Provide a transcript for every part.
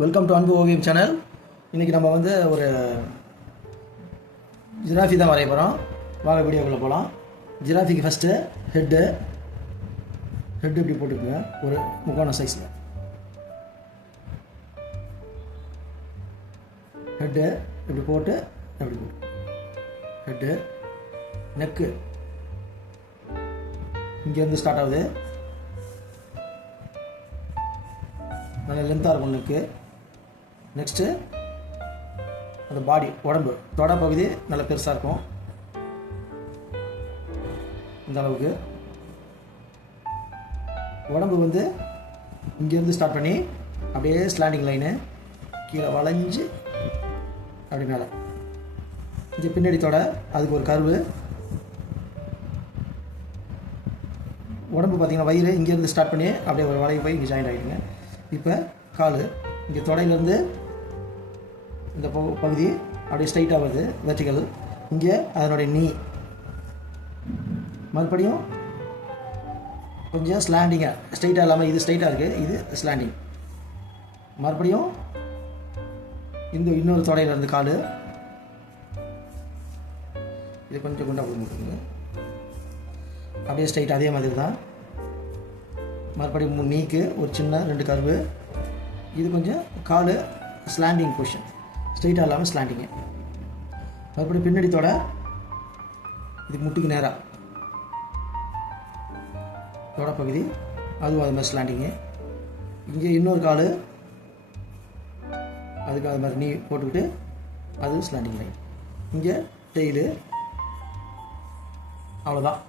Welcome to அன்பு ஓவியம் channel. இன்றைக்கி நம்ம வந்து ஒரு ஜிராஃபி தான் வரைய போகிறோம். வாங்க வீடியோக்குள்ளே போகலாம். ஜிராஃபிக்கு ஃபஸ்ட்டு ஹெட்டு இப்படி போட்டுக்குங்க, ஒரு முக்கோண சைஸில். ஹெட்டு இப்படி போட்டு அப்படி போட்டு ஹெட்டு, நெக்கு இங்கேருந்து ஸ்டார்ட் ஆகுது, நல்ல லென்த்தாக இருக்கும் நெக்கு. நெக்ஸ்ட்டு அந்த பாடி, உடம்பு, தொட பகுதி நல்ல பெருசாக இருக்கும், இந்த அளவுக்கு. உடம்பு வந்து இங்கேருந்து ஸ்டார்ட் பண்ணி அப்படியே ஸ்லாண்டிங் லைனு கீழே வளைஞ்சு அப்படி மேலே. இங்கே பின்னாடி தொட, அதுக்கு ஒரு கர்வு. உடம்பு பார்த்திங்கன்னா வயிறு இங்கேருந்து ஸ்டார்ட் பண்ணி அப்படியே ஒரு வளைவு போய் இங்கே ஜாயின் ஆகிடுங்க. இப்போ கால் இங்கே தொடையிலேருந்து இந்த பகுதி அப்படியே ஸ்ட்ரைட்டாக வருது, வெர்டிக்கல். இங்கே அதனுடைய நீ மறுபடியும் கொஞ்சம் ஸ்லாண்டிங்காக, ஸ்ட்ரைட்டாக இல்லாமல் இது ஸ்ட்ரைட்டாக இருக்குது, இது ஸ்லாண்டிங். மறுபடியும் இந்த இன்னொரு தொடையிலேருந்து கால் இது கொஞ்சம் குண்டாக கொடுத்துருங்க, அப்படியே ஸ்ட்ரைட் அதே மாதிரி தான். மறுபடியும் நீக்கு ஒரு சின்ன 2 கர்வு. இது கொஞ்சம் கால் ஸ்லாண்டிங் பொசிஷன், ஸ்ட்ரைட்டாக இல்லாமல் ஸ்லாண்டிங்கு. மறுபடியும் பின்னாடி தொட, இதுக்கு முட்டிக்கு நேராக தொட பகுதி, அதுவும் அது மாதிரி ஸ்லாண்டிங்கு. இங்கே இன்னொரு கால், அதுக்கு அது மாதிரி நீ போட்டுக்கிட்டு அது ஸ்லாண்டிங் லைன். இங்கே டெய்லு, அவ்வளோதான்.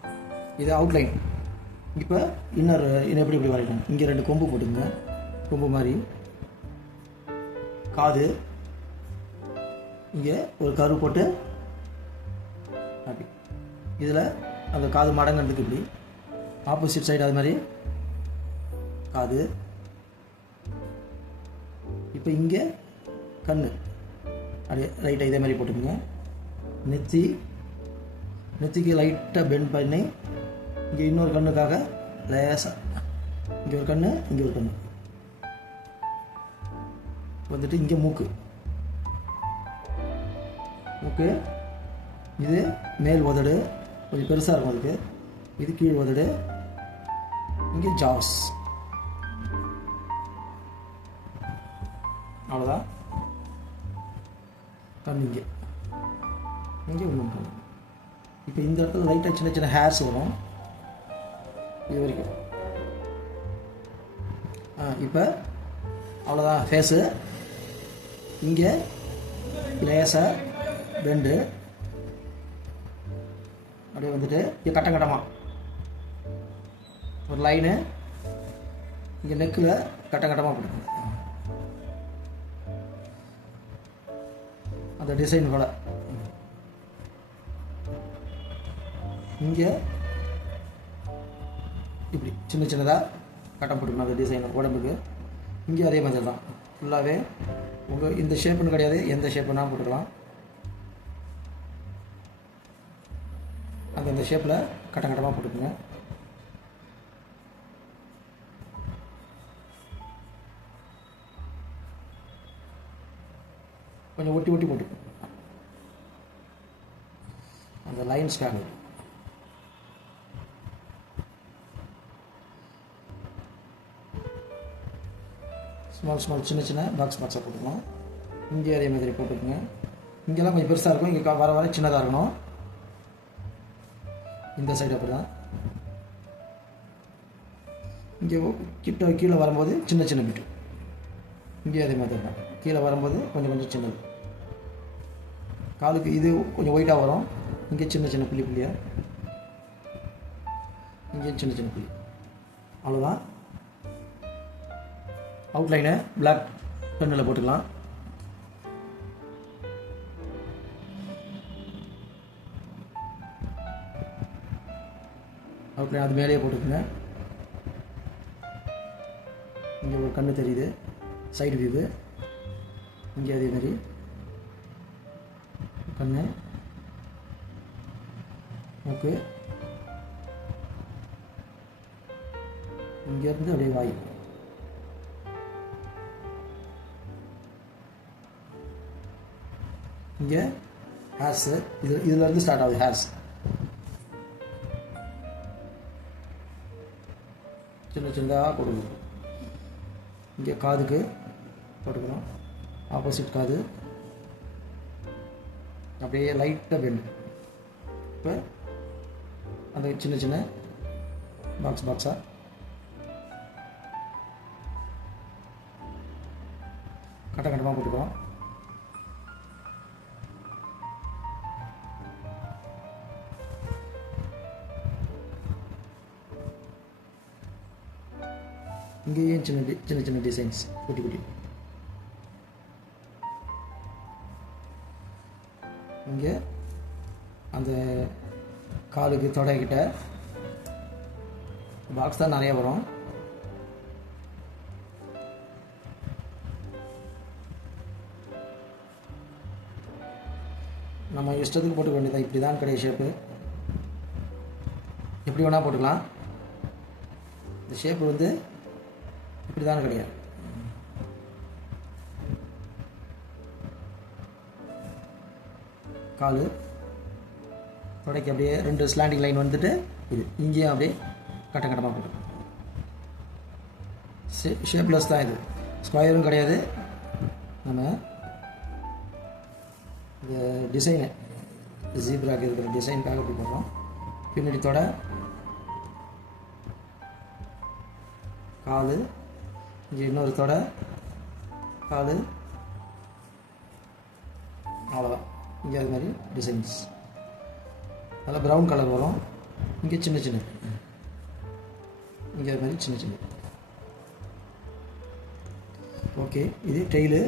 இது அவுட்லைன். இப்போ இன்னொரு எப்படி வரைக்கணும். இங்கே 2 கொம்பு போட்டுங்க, கொம்பு மாதிரி. காது இங்கே ஒரு கரு போட்டு அப்படி, இதில் அந்த காது மடங்கிறதுக்கு இப்படி ஆப்போசிட் சைடு அது மாதிரி காது. இப்போ இங்கே கண் அப்படியே ரைட்டாக இதே மாதிரி போட்டுக்கோங்க. நெத்திக்கு லைட்டாக பெண்ட் பண்ணி இங்கே இன்னொரு கண்ணுக்காக லேசாக, இங்கே ஒரு கண்ணு, இங்கே ஒரு கண்ணு வந்துட்டு. இங்கே மூக்கு, இது மேல் உதடு கொஞ்சம் பெருசாக இருக்கும் அதுக்கு, இது கீழ் உதடு. இங்கே ஜாஸ், அவ்வளோதான். கண் இங்கே ஒன்றும் கண்ணு. இப்போ இந்த இடத்துல லைட்டாக சின்ன சின்ன ஹேர்ஸ் வரும் இது வரைக்கும். இப்போ அவ்வளோதான் ஃபேஸு. இங்கே லேசாக பெண்டு அப்படியே வந்துட்டு இங்கே கட்டமாக ஒரு லைனு, இங்கே நெக்கில் கட்டமாக போட்டுக்கணும் அந்த டிசைன் போல். இங்கே இப்படி சின்ன சின்னதாக கட்டம் போட்டுக்கணும் அந்த டிசைன் உடம்புக்கு. இங்கே அதே மாதிரி தான் ஃபுல்லாகவே. உங்கள் இந்த ஷேப்புன்னு கிடையாது, எந்த ஷேப்புனா போட்டுக்கலாம். அந்த ஷேப்பில் கட்டமாக போட்டுக்கோங்க. கொஞ்சம் ஒட்டி போட்டுக்கோங்க அந்த லைன்ஸ்க்காக. ஸ்மால் சின்ன பாக்ஸாக போட்டுக்கணும். இங்கே அதே மாதிரி போட்டுக்கோங்க. இங்கெல்லாம் கொஞ்சம் பெருசாக இருக்கும், இங்கே வர சின்னதாக இருக்கணும். இந்த சைடு அப்படி தான். இங்கே கீழே வரும்போது சின்ன பிட்டு, இங்கே அதே மாதிரி தான். கீழே வரும்போது கொஞ்சம் சின்னது. காலுக்கு இது கொஞ்சம் ஒயிட்டாக வரும். இங்கே சின்ன புள்ளியாக, இங்கே சின்ன புள்ளி. அவ்வளோதான். அவுட்லைனை பிளாக் பென்னில் போட்டுக்கலாம். அவுட்லைன் அது மேலேயே போட்டுக்கோங்க. இங்கே ஒரு கண்ணு தெரியுது, சைடு வியூவு. இங்கே அதே மாதிரி கண்ணு, மூக்கு, இங்கேருந்து அப்படியே வாய். இங்கே ஹேர்ஸு இதுலேருந்து ஸ்டார்ட் ஆகுது ஹேர்ஸ். சின்ன சின்னதாக கொடுக்கணும். இங்கே காதுக்கு போட்டுக்கணும். ஆப்போசிட் காது அப்படியே லைட்டாக பெண்டு. இப்போ அந்த சின்ன சின்ன பாக்ஸாக கட்டமாக போட்டுக்கிறோம். இங்கேயும் சின்ன சின்ன டிசைன்ஸ் குட்டி குட்டி. இங்கே அந்த காலுக்கு தொடைக்கிட்ட பாக்ஸ் தான் நிறைய வரும். நம்ம இஷ்டத்துக்கு போட்டுக்க வேண்டியதான். இப்படி தான் கிடையாது ஷேப்பு. எப்படி வேணால் போட்டுக்கலாம். இந்த ஷேப்பு வந்து இப்படி தான் கிடையாது. காலு தொடைக்கு அப்படியே 2 ஸ்லாண்டிங் லைன் வந்துட்டு இது இங்கேயும் அப்படியே கட்டமாக போட்டு ஷேப்லெஸ் தான். இது ஸ்கொயரும் கிடையாது. நம்ம இந்த டிசைனு ஜீப்ராக்கு இருக்கிற டிசைனுக்காக இப்படி போடுறோம். பின்னாடி தொட காலு, இங்கே இன்னொரு தொடை காலு, அவ்வளோதான். இங்கே அது மாதிரி டிசைன்ஸ் நல்லா ப்ரௌன் கலர் வரும். இங்கே சின்ன சின்ன, இங்கே அது மாதிரி சின்ன சின்ன. ஓகே, இது டெய்லு.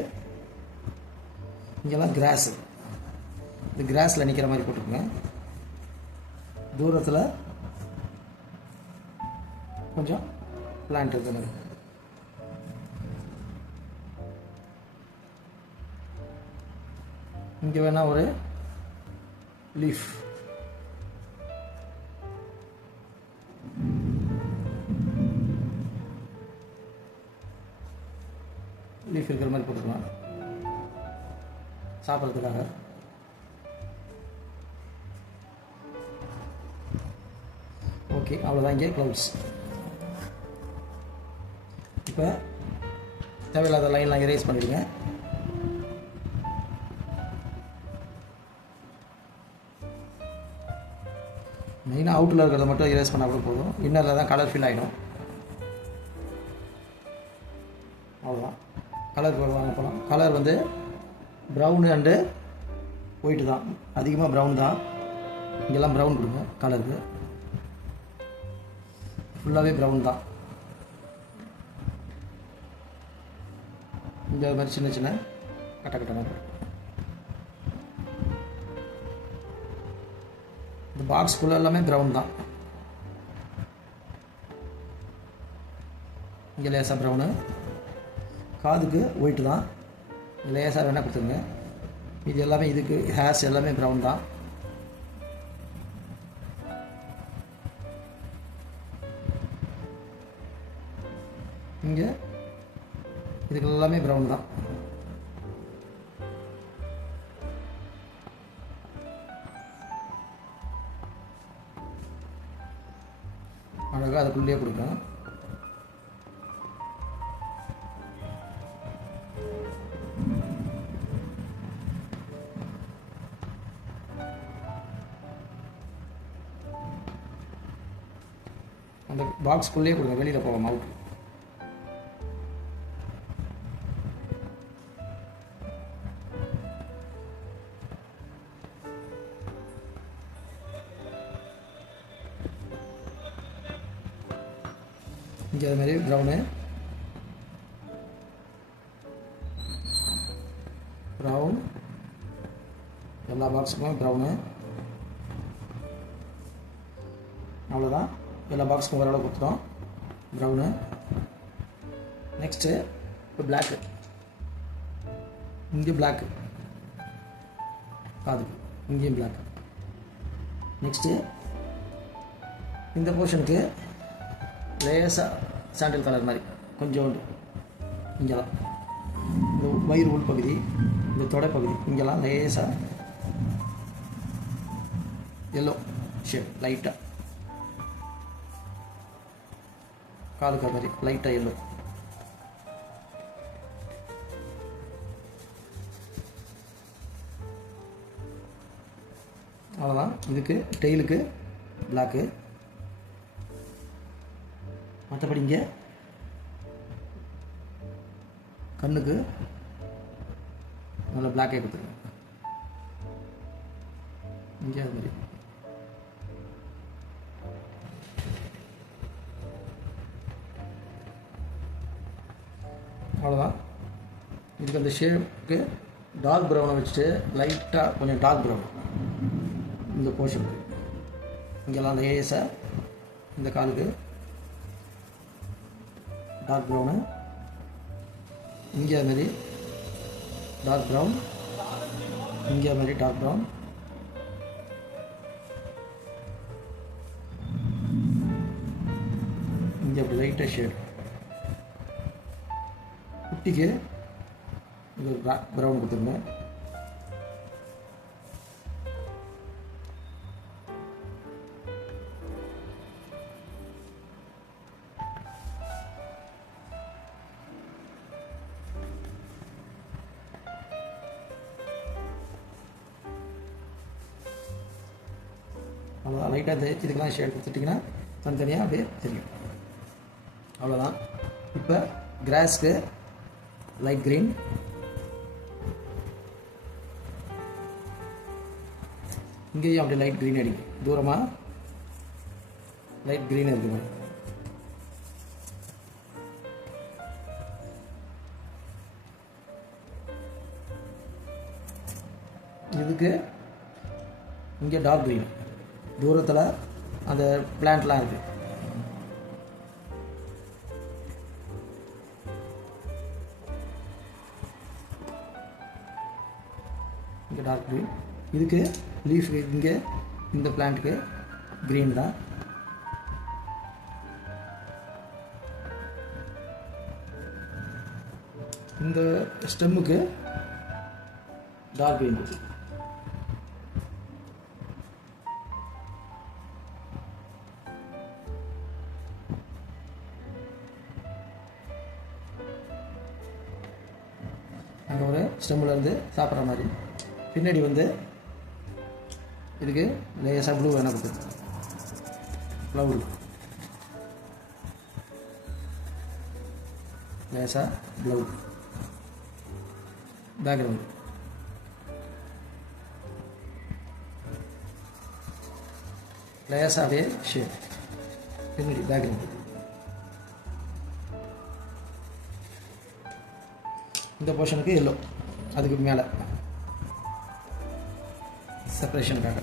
இங்கெல்லாம் கிராஸு. இந்த கிராஸில் நிற்கிற மாதிரி போட்டுக்கோங்க. தூரத்தில் கொஞ்சம் பிளான்ட் இருக்கிற மாதிரி. இங்கே வேணால் ஒரு லீஃப். லீஃப் இருக்கிற மாதிரி போட்டுக்கலாம் சாப்பிட்றதுக்காக. ஓகே, அவ்வளோதான். இங்கே க்ளவுட்ஸ். இப்போ தேவையில்லாத லைன்லாம் எரேஸ் பண்ணிடுங்க. மெயினாக அவுட்டில் இருக்கிறத மட்டும் எரேஸ் பண்ணால் கூட போதும். இன்னரில் தான் கலர் ஃபில் ஆகிடும். அவ்வளோதான். கலர் வாங்க போகலாம். கலர் வந்து ப்ரௌனு அண்டு ஒயிட்டு தான். அதிகமாக ப்ரௌன் தான். இங்கெல்லாம் ப்ரௌன் கொடுங்க. கலருக்கு ஃபுல்லாகவே ப்ரௌன் தான். இந்த மாதிரி சின்ன சின்ன கட்டமாக இந்த பாக்ஸ்குள்ளே எல்லாமே ப்ரௌன் தான். இங்கே லேசாக ப்ரௌனு, காதுக்கு ஒயிட்டு தான். லேசாக வேணால் கொடுத்துருங்க. இது எல்லாமே இதுக்கு ஹேர்ஸ் எல்லாமே ப்ரௌன் தான். இங்கே இதுக்கு எல்லாமே ப்ரௌன் தான். அழகாக அதுக்குள்ளேயே கொடுக்கணும். அந்த பாக்ஸ்குள்ளேயே கொடுங்க. வெளியில் போகாம அவுட். இங்கே அது மாதிரி ப்ரௌனு, ப்ரௌன், எல்லா பாக்ஸுக்குமே ப்ரௌனு. அவ்வளோதான். எல்லா பாக்ஸுக்கும் ஓரளவு கொடுத்துட்டோம். ப்ரௌனு. நெக்ஸ்ட்டு இப்போ பிளாக்கு. இங்கே பிளாக்கு காதுக்கு, இங்கேயும் பிளாக்கு. நெக்ஸ்ட்டு இந்த போர்ஷனுக்கு லேசாக சாண்டில் கலர் மாதிரி கொஞ்சோண்டு இங்கெல்லாம் இந்த வயிறு உள் பகுதி, இந்த தொடை பகுதி இங்கெல்லாம் லேசாக எல்லோ ஷேட் லைட்டாக காலுக்கு மாதிரி லைட்டாக எல்லோ. அவ்வளோதான். இதுக்கு டெய்லுக்கு பிளாக்கு. மற்றபடி இங்கே கண்ணுக்கு நல்ல பிளாக்கே கொடுத்துருங்க. இங்கே அது மாதிரி அவ்வளோதான். இதுக்கு அந்த ஷேப்புக்கு டார்க் ப்ரௌனை வச்சுட்டு லைட்டாக கொஞ்சம் டார்க் ப்ரௌன் இந்த போர்ஷன் இங்கெல்லாம் லேசாக இந்த காலுக்கு டார்க் ப்ரௌனு, இங்கே அதுமாரி டார்க் ப்ரௌன், இங்கே மாதிரி டார்க் ப்ரௌன், இங்கே அப்படி லைட்டாக ஷேட். குட்டிக்கு இது ப்ரௌன் கொடுத்துருங்க. அவ்வளோதான். லைட்டாக தேய்ச்சி இதுக்கெல்லாம் ஷேட் கொடுத்துட்டிங்கன்னா தனித்தனியாக அப்படியே தெரியும். அவ்வளோதான். இப்போ கிராஸ்க்கு லைட் க்ரீன், இங்கேயும் அப்படியே லைட் க்ரீன் அடிக்கும். தூரமாக லைட் க்ரீன் இருக்குது. இதுக்கு இங்கே டார்க் க்ரீன், தூரத்தில் அந்த பிளான்ட்லாம் இருக்குது. இங்கே டார்க் க்ரீன். இதுக்கு லீஃப் இங்கே இந்த பிளான்ட்டுக்கு க்ரீன் தான். இந்த ஸ்டெம்முக்கு டார்க் க்ரீன். அங்கே ஒரு ஸ்டெம்மில் இருந்து சாப்பிட்ற மாதிரி. பின்னாடி வந்து இதுக்கு லேசாக ப்ளூ வேணால் கொடுத்து ஃப்ளவர் லேசாக ப்ளூ பேக்ரவுண்ட். லேசாக அதே ஷேட் பின்னாடி பேக்ரவுண்ட். இந்த போர்ஷனுக்கு எல்லோ, அதுக்கு மேலே செப்பரேஷனுக்காக.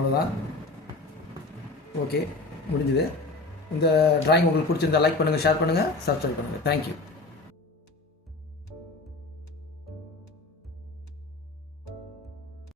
அவ்வளோதான். ஓகே, முடிஞ்சுது. இந்த டிராயிங் உங்களுக்கு பிடிச்சிருந்தா லைக் பண்ணுங்கள், ஷேர் பண்ணுங்கள், சப்ஸ்கிரைப் பண்ணுங்கள். தேங்க்யூ.